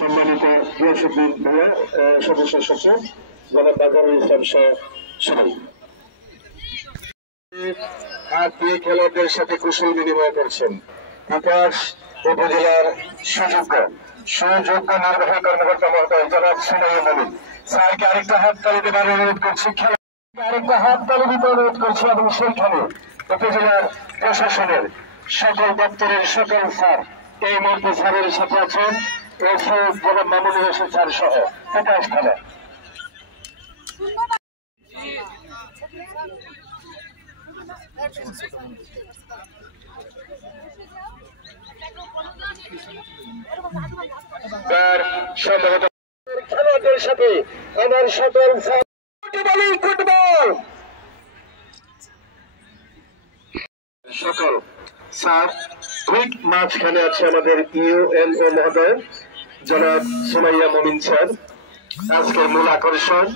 সম্মানিত গিয়াসউদ্দিন ভাইয়া, সদস্য সচিব জনাব বাজারুল ইসলাম সহ সবাই হাত দিয়ে খেলোয়াড়দের সাথে কুশল বিনিময় করছেন। বিকাশ উপজেলার সুযোগ্য নির্বাহী কর্মকর্তা মহোদয় জনাব সুমাইয়া মমিন স্যারকে আরেকটা হাততালি দেবার অনুরোধ করছি, আরেকটা হাততালি দিতে অনুরোধ করছি। এবং সেইখানে উপজেলার প্রশাসনের সকল দপ্তরের সকল স্যার এই মুহূর্তে স্যারের সাথে আছেন, এসে জনাব মামুনুর রশিদ স্যার সহ বিকাশ থানা। খেলোয়াড়দের সাথে আমার সকল ফুটবল সকল স্যার ঠিক মাঝখানে আছে আমাদের ইউএনও মহোদয় জনাব সুমাইয়া মমিন স্যার, আজকের মূল আকর্ষণ।